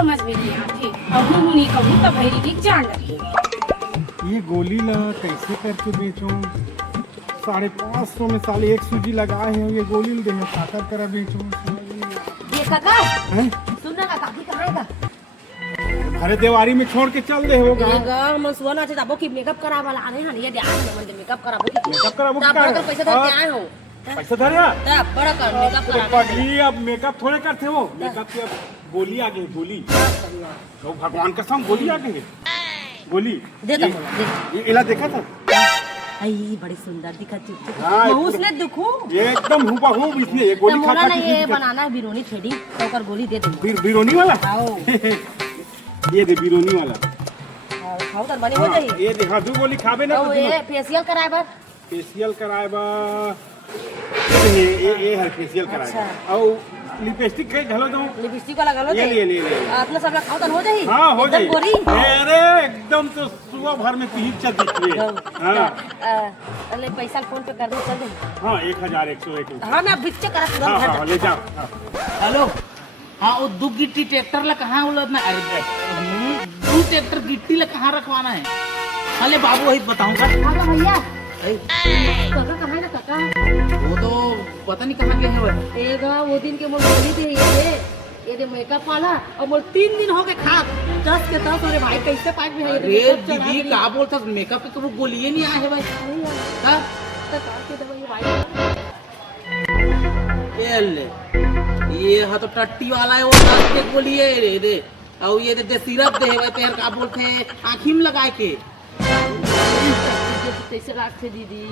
समझ में नहीं आती और मुनी कहूँ तो भैरी की जान लगी। ये गोली ला कैसे करके बेचूं? 550 में साले एक सूजी लगाए हैं, ये गोली दे में ताकत करा बेचूं। ये काका हैं? सुनना का काकी कहाँ है का? अरे देवारी में छोड़ के चल दे होगा। ये गा हम सुना थे तबो की मेकअप करा वाला आने हन ये ध्यान न मन मेकअप करा बोली मेकअप करा वो तब क्या बड़ा पैसा दे के आए हो पैसा धरिया तब बड़ा कर मेकअप करा पगली अब मेकअप थोड़े करते हो, मेकअप की अब गोली आ गई, गोली तो भगवान कसम गोली आ गई, गोली दे दो दे ये इला देखा था। आई बड़ी सुंदर दिखा चुप हाँ, चुप उसने दुखू ये एकदम हुबहू इसने ये गोली खा मोरा खा ना के ये बनाना है बिरोनी थ्रेडिंग तो कर गोली दे दे बिरोनी वाला आओ ये दे बिरोनी वाला खाओ तर बनी हो जाई ये दे हाँ दू गोली खाबे ना ओ ये फेशियल कराए बा फेशियल कराए बा ये है फेशियल कराए अच्छा। और लिपस्टिक कहीं ढलो दो लिपस्टिक वाला गलो ये ले ले ले अपना सब खाओ तर हो जाई हाँ हो जाए गोरी अरे एकदम तो सुबह भर में पीछ चल दिखते हाँ अरे पैसा फोन पे कर दे चल दे हाँ 1101 हां मैं बिच्चे करा हाँ तुरंत हाँ घर ले जाओ हाँ। हेलो हाँ वो दो गिट्टी ट्रैक्टर ला कहाँ उलटना अरे दो ट्रैक्टर गिट्टी ला कहाँ रखवाना है? अरे बाबू वही बताऊंगा। आगा भैया अरे, काका कहाँ है ना काका वो तो पता नहीं कहाँ गए हैं वह। एगा वो दिन के मोर बोली थी ये दे मेकअप वाला और मोर 3 दिन हो गए खा 10 के 10 अरे भाई कैसे पाइप में है अरे दीदी क्या बोलता मेकअप के कभी गोलिये नहीं आए हैं भाई। हाँ? ये हाँ तो टट्टी वाला है वो दांत के गोलिये रे दे और ये दे सिरप दे भाई तेरे क्या बोलते हैं आँखी में लगाए के कैसे लागते दीदी